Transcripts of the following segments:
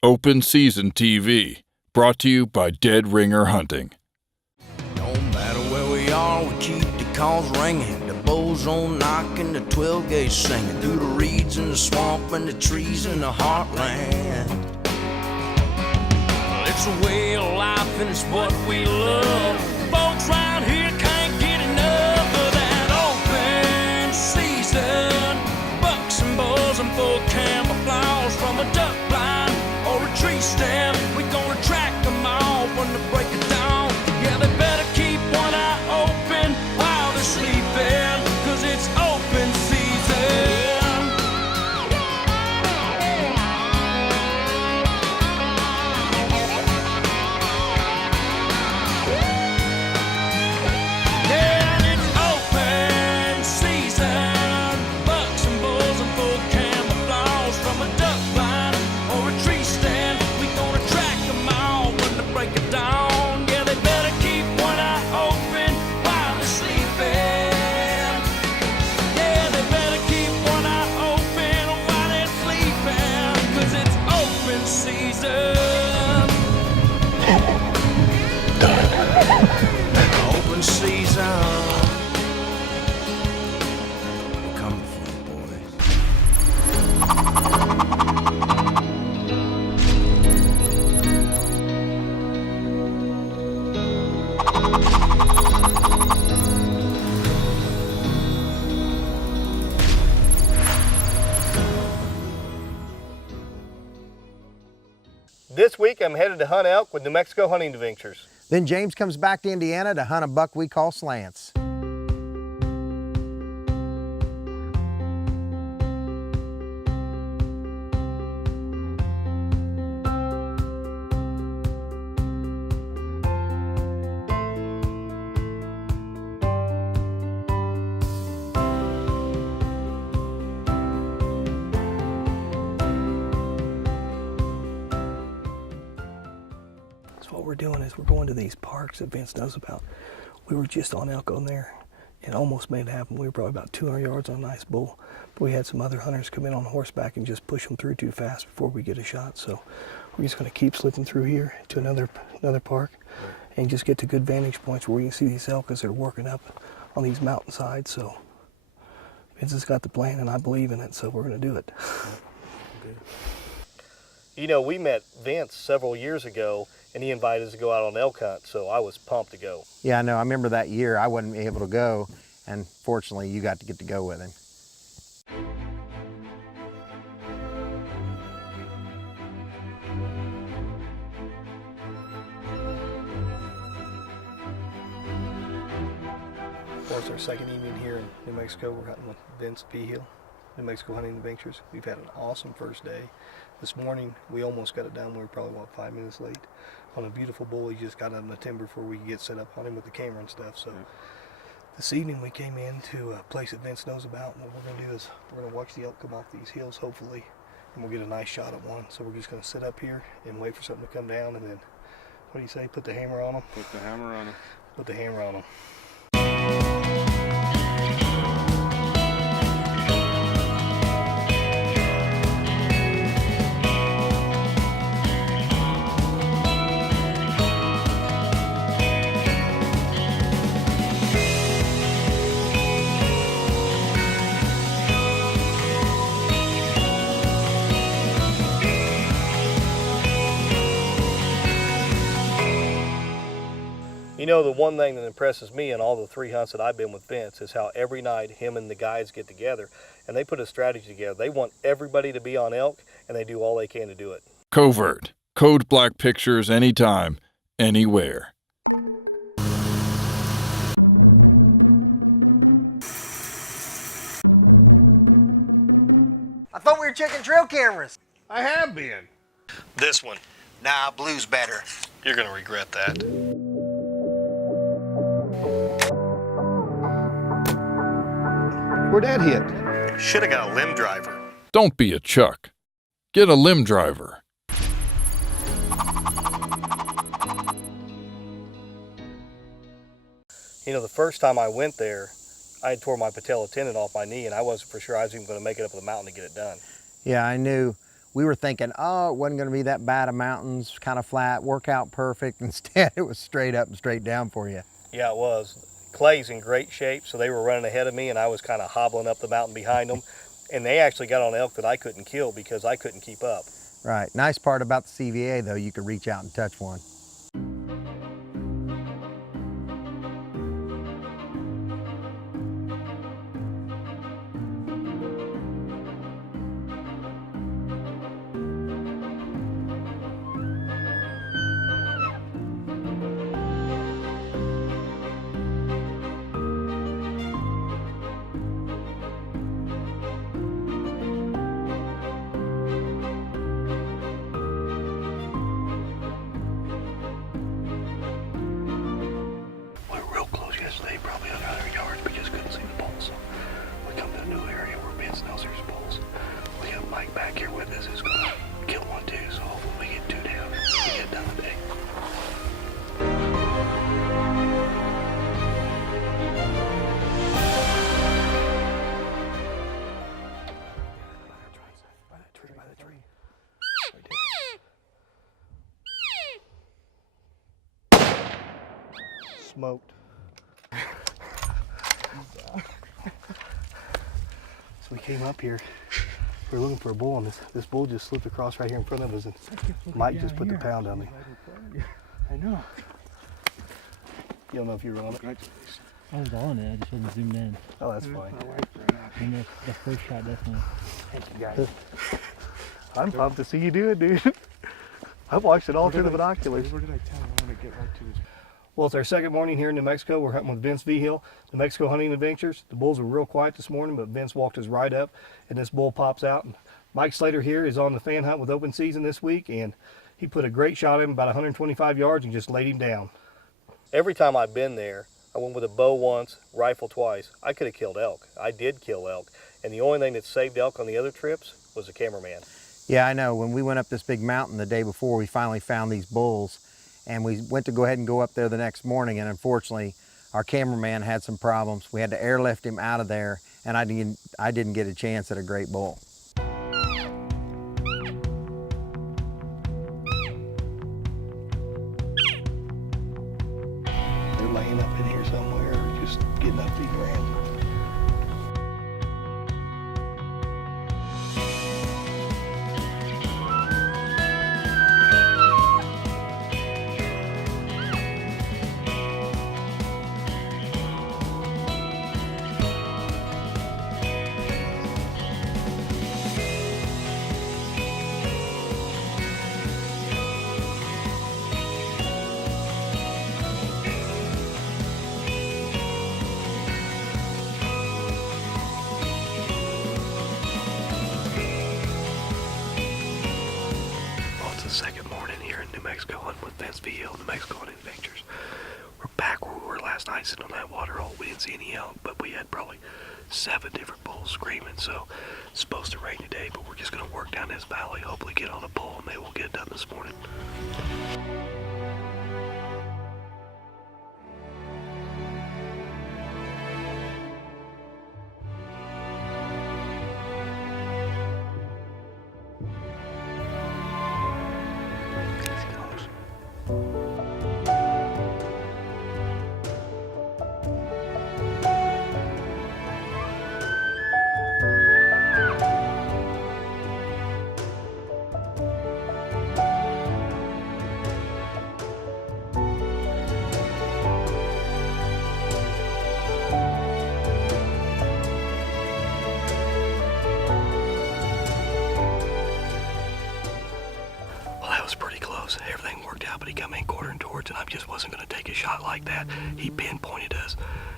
Open Season TV, brought to you by Dead Ringer Hunting. No matter where we are, we keep the calls ringing, the bulls on knocking, the 12 gauge singing through the reeds and the swamp and the trees in the heartland. Well, it's a way of life and it's what we love. Folks round here can't get enough of that open season. Bucks and bulls and full camouflage from a duck blind or a tree stand. We gonna track them all when the break of dawn. Yeah, they better keep one eye open while they're sleeping, 'cause it's open season. Yeah, and it's open season. Bucks and bulls and full camouflage from a duck blind or a tree stand. We gonna track them all when the break of dawn. Yeah, they better keep one eye open while they're sleeping. Yeah, they better keep one eye open while they're sleeping, 'cause it's open season. Open season. We're coming for you, boys. This week I'm headed to hunt elk with New Mexico Hunting Adventures. Then James comes back to Indiana to hunt a buck we call Slants. So what we're doing is we're going to these parks that Vince knows about. We were just on elk on there and almost made it happen. We were probably about 200 yards on a nice bull, but we had some other hunters come in on horseback and just push them through too fast before we get a shot. So we're just going to keep slipping through here to another park and just get to good vantage points where we can see these elk as they're working up on these mountainsides. So Vince has got the plan and I believe in it, so we're going to do it. You know, we met Vince several years ago and he invited us to go out on elk hunt, so I was pumped to go. Yeah, I know. I remember that year I wasn't able to go, and fortunately you got to get to go with him. Of course, our second evening here in New Mexico, we're hunting with Vince Vigil, New Mexico Hunting Adventures. We've had an awesome first day. This morning, we almost got it done. We were probably, 5 minutes late on a beautiful bull. He just got out in the timber before we could get set up on him with the camera and stuff. So this evening, we came in to a place that Vince knows about. And what we're going to do is we're going to watch the elk come off these hills, hopefully, and we'll get a nice shot at one. So we're just going to sit up here and wait for something to come down, and then, what do you say, put the hammer on them? Put the hammer on him. Put the hammer on them. You know, the one thing that impresses me in all the 3 hunts that I've been with Vince is how every night him and the guys get together and they put a strategy together. They want everybody to be on elk and they do all they can to do it. Covert. Code Black Pictures anytime, anywhere. I thought we were checking trail cameras. I have been. This one. Nah, blue's better. You're going to regret that. Where'd that hit? Should have got a limb driver. Don't be a Chuck. Get a limb driver. You know, the first time I went there, I had tore my patella tendon off my knee and I wasn't for sure I was even going to make it up the mountain to get it done. Yeah, I knew We were thinking, oh, it wasn't going to be that bad of mountains, kind of flat, work out perfect. Instead, it was straight up and straight down for you. Yeah, it was. Clay's in great shape, so they were running ahead of me, and I was kind of hobbling up the mountain behind them. And they actually got on elk that I couldn't kill because I couldn't keep up. Right. Nice part about the CVA, though, you could reach out and touch one. We were real close yesterday, probably 100 yards. We just couldn't see the bulls. So we come to a new area where Vince knows there's bulls. We got Mike back here with us who's going to kill one too. So hopefully we get 2 down. We get done today. By the tree. Right there. Smoked. So we came up here. We were looking for a bull, and this bull just slipped across right here in front of us, and Mike just put the pound on me. I know. You don't know if you were on it? I was on it, I just wasn't zoomed in. Oh, that's fine. And the first shot definitely. Thank you, guys. I'm pumped to see you do it, dude. I've watched it all through the binoculars. Where did I tell him I want to get right to his? Well, it's our second morning here in New Mexico. We're hunting with Vince Vigil, New Mexico Hunting Adventures. The bulls were real quiet this morning, but Vince walked us right up, and this bull pops out. And Mike Slater here is on the fan hunt with Open Season this week, and he put a great shot at him about 125 yards and just laid him down. Every time I've been there, I went with a bow once, rifle twice. I could have killed elk. I did kill elk, and the only thing that saved elk on the other trips was the cameraman. Yeah, I know. When we went up this big mountain the day before, we finally found these bulls, and we went to go ahead and go up there the next morning, and unfortunately, our cameraman had some problems. We had to airlift him out of there, and I didn't get a chance at a great bull. They're laying up in here somewhere, or just getting up to the ground. Second morning here in New Mexico hunting with Vince Vigil, New Mexico Hunting Adventures. We're back where we were last night sitting on that water hole. We didn't see any elk, but we had probably 7 different bulls screaming. So it's supposed to rain today, but we're just going to work down this valley, hopefully get on a bull, and maybe we'll get it done this morning. Everything worked out, but he come in quartering towards, and I just wasn't going to take a shot like that. He pinpointed us,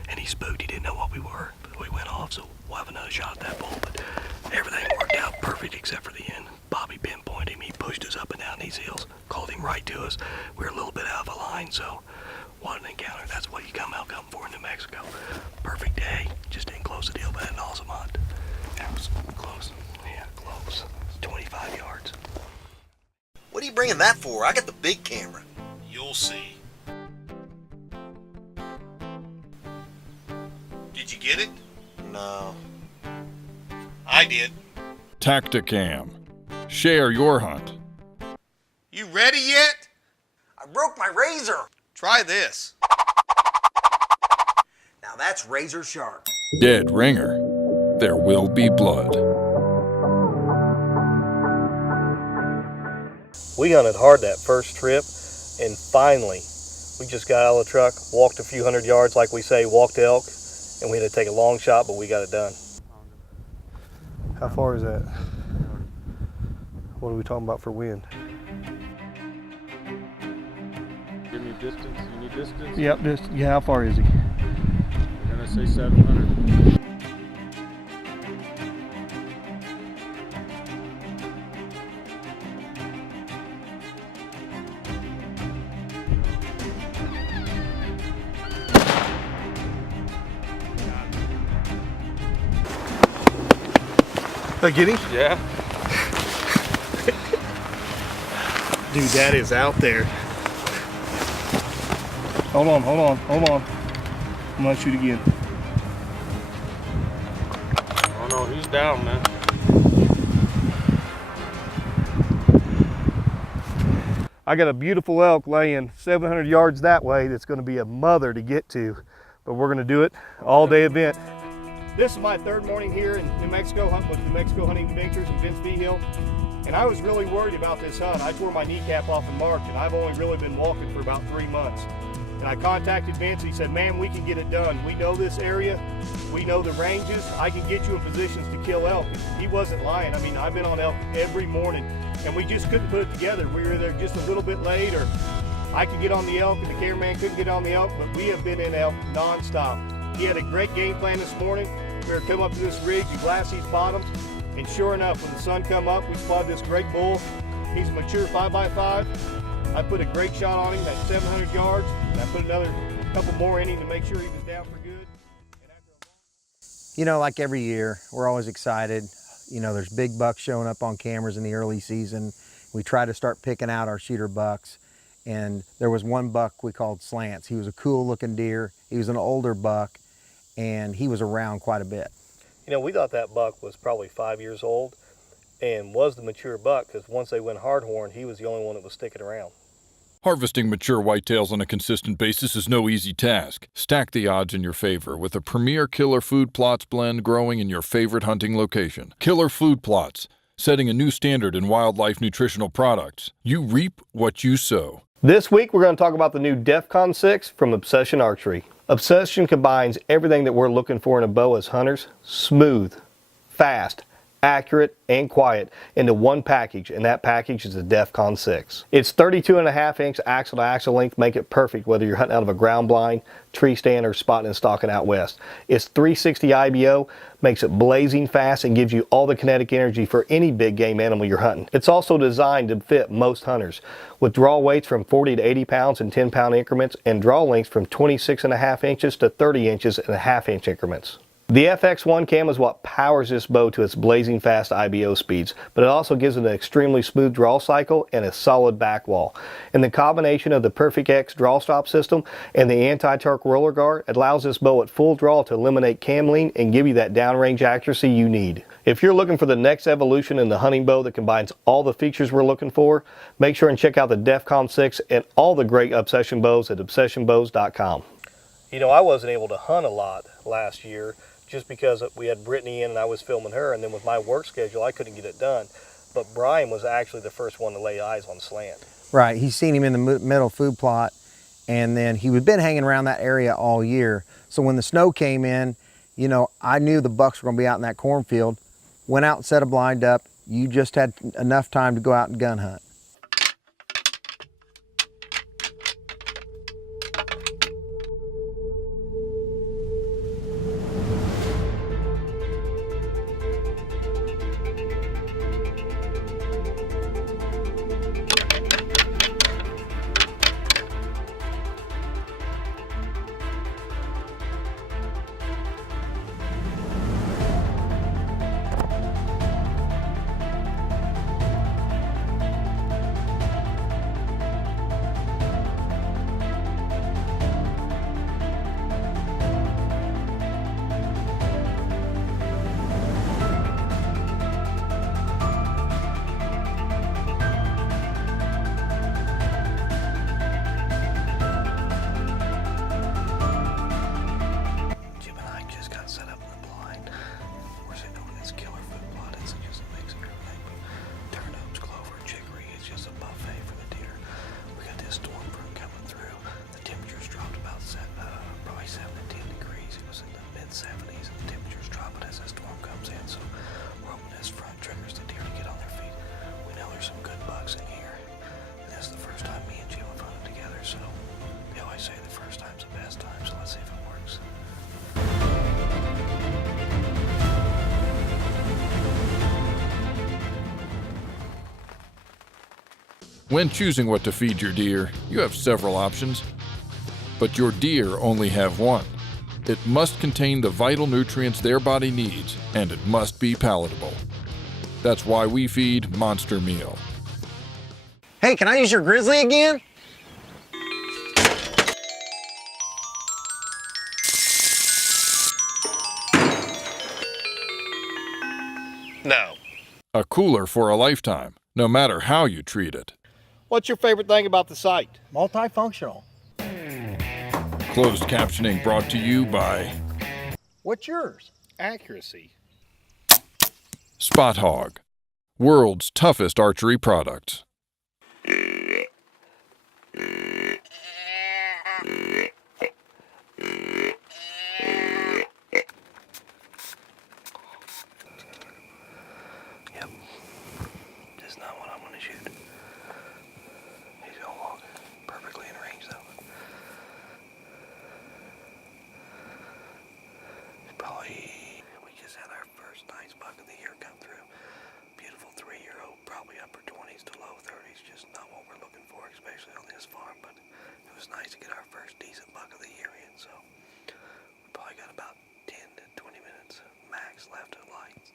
and he spooked. He didn't know what we were, but we went off, so we'll have another shot at that bull. But everything worked out perfect except for the end. Bobby pinpointed him. He pushed us up and down these hills, called him right to us. We were a little bit out of a line, so what an encounter. That's what you come out for in New Mexico. Perfect day. Just didn't close the deal, but an awesome hunt. That was close. Yeah, close. 25 yards. What are you bringing that for? I got the big camera. You'll see. Did you get it? No. I did. Tacticam. Share your hunt. You ready yet? I broke my razor. Try this. Now that's razor sharp. Dead Ringer. There will be blood. We hunted hard that first trip, and finally, we just got out of the truck, walked a few hundred yards, like we say, walked elk, and we had to take a long shot, but we got it done. How far is that? What are we talking about for wind? Give me distance. You need distance? Yep, yeah, how far is he? I'm gonna say 700. Did I get him? Yeah. Dude, that is out there. Hold on. I'm gonna shoot again. Oh no, he's down, man. I got a beautiful elk laying 700 yards that way that's gonna be a mother to get to, but we're gonna do it all day event. This is my third morning here in New Mexico, hunting with New Mexico Hunting Adventures in Vince Behill. And I was really worried about this hunt. I tore my kneecap off in March, and I've only really been walking for about 3 months. And I contacted Vince, and he said, man, we can get it done. We know this area, we know the ranges, I can get you in positions to kill elk. He wasn't lying. I mean, I've been on elk every morning, and we just couldn't put it together. We were either just a little bit late, or I could get on the elk, and the cameraman couldn't get on the elk, but we have been in elk nonstop. He had a great game plan this morning. We were coming up to this ridge, we blast these bottoms, and sure enough, when the sun come up, we spotted this great bull. He's a mature 5x5. I put a great shot on him at 700 yards, and I put another couple more in him to make sure he was down for good. You know, like every year, we're always excited. You know, there's big bucks showing up on cameras in the early season. We try to start picking out our shooter bucks. And there was one buck we called Slants. He was a cool looking deer. He was an older buck, and he was around quite a bit. You know, we thought that buck was probably 5 years old and was the mature buck, because once they went hardhorn, he was the only one that was sticking around. Harvesting mature whitetails on a consistent basis is no easy task. Stack the odds in your favor with a premier Killer Food Plots blend growing in your favorite hunting location. Killer Food Plots, setting a new standard in wildlife nutritional products. You reap what you sow. This week, we're going to talk about the new DEFCON 6 from Obsession Archery. Obsession combines everything that we're looking for in a bow as hunters: smooth, fast, accurate, and quiet into one package, and that package is the DEFCON 6. Its 32.5-inch axle-to-axle length make it perfect whether you're hunting out of a ground blind, tree stand, or spotting and stalking out west. Its 360 IBO makes it blazing fast and gives you all the kinetic energy for any big game animal you're hunting. It's also designed to fit most hunters, with draw weights from 40 to 80 pounds in 10-pound increments and draw lengths from 26.5 inches to 30 inches in 1/2 inch increments. The FX1 cam is what powers this bow to its blazing fast IBO speeds, but it also gives it an extremely smooth draw cycle and a solid back wall. And the combination of the Perfect X draw stop system and the anti-torque roller guard allows this bow at full draw to eliminate cam lean and give you that downrange accuracy you need. If you're looking for the next evolution in the hunting bow that combines all the features we're looking for, make sure and check out the DEFCON 6 and all the great Obsession bows at obsessionbows.com. You know, I wasn't able to hunt a lot last year, just because we had Brittany in and I was filming her, and then with my work schedule, I couldn't get it done. But Brian was actually the first one to lay eyes on Slant. Right, he's seen him in the middle food plot, and then he had been hanging around that area all year. So when the snow came in, you know, I knew the bucks were gonna be out in that cornfield, went out and set a blind up. You just had enough time to go out and gun hunt. When choosing what to feed your deer, you have several options, but your deer only have one. It must contain the vital nutrients their body needs, and it must be palatable. That's why we feed Monster Meal. Hey, can I use your Grizzly again? No. A cooler for a lifetime, no matter how you treat it. What's your favorite thing about the site? Multifunctional. Closed captioning brought to you by What's yours? Accuracy. Spot Hog, world's toughest archery products. Yep. Just not what I'm gonna shoot. He's gonna walk perfectly in range though. We just had our first nice buck of the year come through. Beautiful 3-year-old, probably upper 20s to low 30s, just not what we're looking for, especially on this farm, but it was nice to get our first decent buck of the year in, so we probably got about 10 to 20 minutes max left of lights.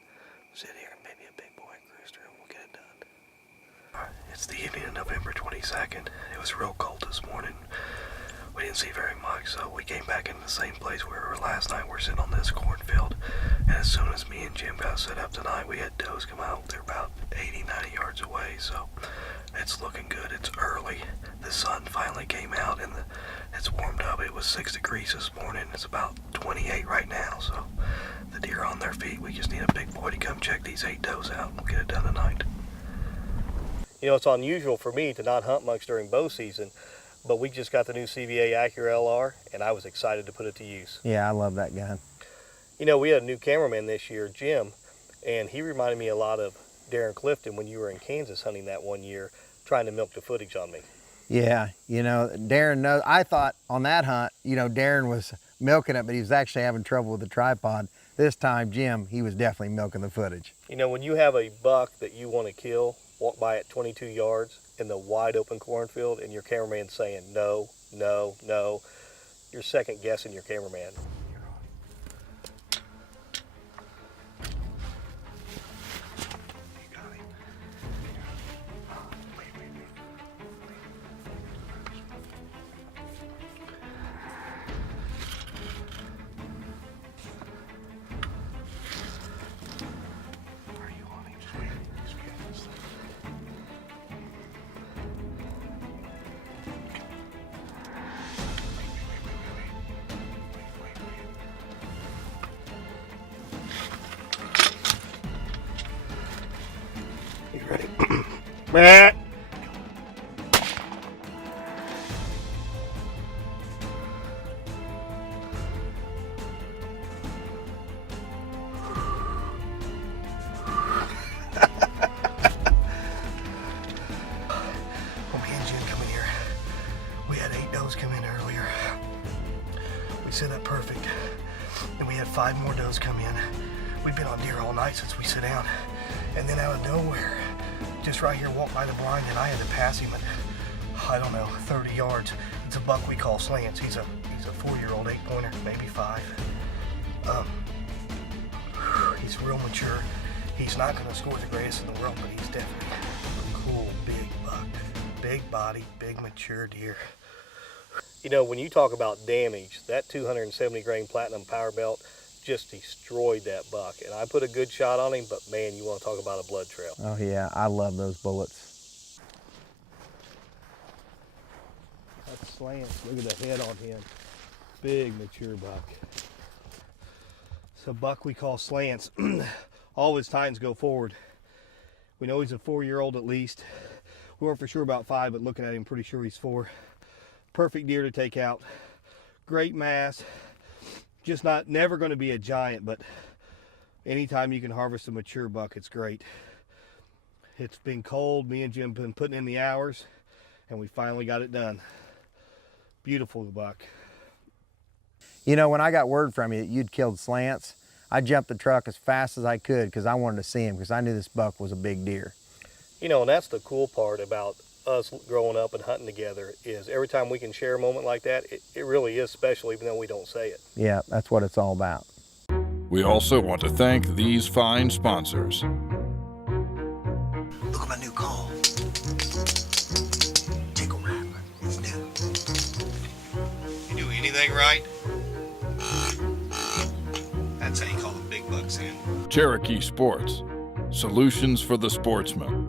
Sit here and maybe a big boy cruise through and we'll get it done. It's the evening of November 22nd. It was real cold this morning. We didn't see very much, so we came back in the same place where we were last night. We're sitting on this cornfield, and as soon as me and Jim got set up tonight, we had does come out. They're about 80, 90 yards away, so it's looking good. It's early. The sun finally came out, and it's warmed up. It was 6 degrees this morning. It's about 28 right now, so the deer are on their feet. We just need a big boy to come check these 8 does out, and we'll get it done tonight. You know, it's unusual for me to not hunt much during bow season, but we just got the new CVA Acura LR, and I was excited to put it to use. Yeah, I love that gun. You know, we had a new cameraman this year, Jim, and he reminded me a lot of Darren Clifton when you were in Kansas hunting that one year, trying to milk the footage on me. Yeah, you know, Darren knows. I thought on that hunt, you know, Darren was milking it, but he was actually having trouble with the tripod. This time, Jim, he was definitely milking the footage. You know, when you have a buck that you want to kill, walk by at 22 yards in the wide open cornfield, and your cameraman saying no, no, no, you're second guessing your cameraman. You ready? Matt! When me and Jim come in here, we had 8 does come in earlier. We set up perfect. Then we had 5 more does come in. We've been on deer all night since we sit down. And then out of nowhere, just right here, walked by the blind, and I had to pass him at, I don't know, 30 yards. It's a buck we call Slants. He's a 4-year-old 8-pointer, maybe 5. He's real mature. He's not going to score the greatest in the world, but he's definitely a cool, big buck. Big body, big mature deer. You know, when you talk about damage, that 270 grain platinum power belt just destroyed that buck. And I put a good shot on him, but man, you want to talk about a blood trail. Oh yeah, I love those bullets. That's Slants. Look at the head on him. Big mature buck. It's a buck we call Slants. All his tines go forward. We know he's a 4-year-old at least. We weren't for sure about 5, but looking at him, pretty sure he's 4. Perfect deer to take out. Great mass. Just never going to be a giant, but anytime you can harvest a mature buck, it's great. It's been cold. Me and Jim have been putting in the hours, and we finally got it done. Beautiful buck. You know, when I got word from you that you'd killed Slants, I jumped the truck as fast as I could because I wanted to see him because I knew this buck was a big deer. You know, and that's the cool part about us growing up and hunting together is every time we can share a moment like that, it really is special, even though we don't say it. Yeah, that's what it's all about. We also want to thank these fine sponsors. Look at my new call. Tickle Rattler. It's new. You do anything right? That's how you call the big bucks in. Cherokee Sports, solutions for the sportsman.